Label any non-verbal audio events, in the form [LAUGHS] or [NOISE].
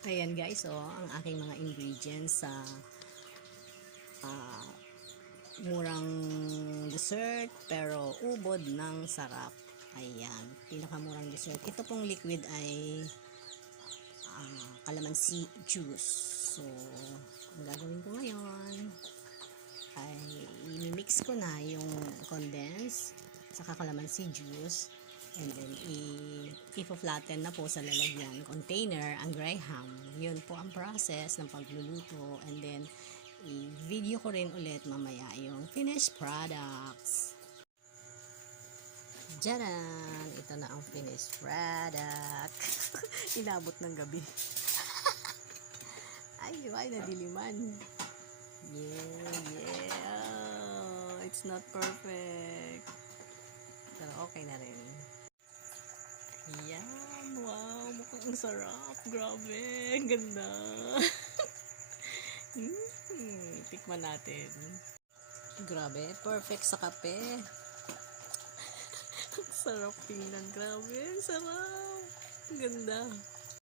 Ayan guys, oh, ang aking mga ingredients sa ah, murang dessert pero ubod ng sarap. Ayan, pinakamurang dessert. Ito pong liquid ay ah, calamansi juice. So, ang gagawin ko ngayon ay i-mix ko na yung condense saka calamansi juice and then i-flatten na po sa lalagyan container ang graham. Yun po ang process ng pagluluto and then i-video ko rin ulit mamaya yung finished products. Jaran! Ito na ang finished product. [LAUGHS] Inabot ng gabi. [LAUGHS] ay, ay, nadiliman. Yeah, yeah. It's not perfect. Pero okay na rin. Yan, wow, mukhang ang sarap. Grabe, ganda. [LAUGHS] hmm, tikman natin. Grabe, perfect sa kape. [LAUGHS] ang sarap tingnan, grabe, sarap. Ang ganda.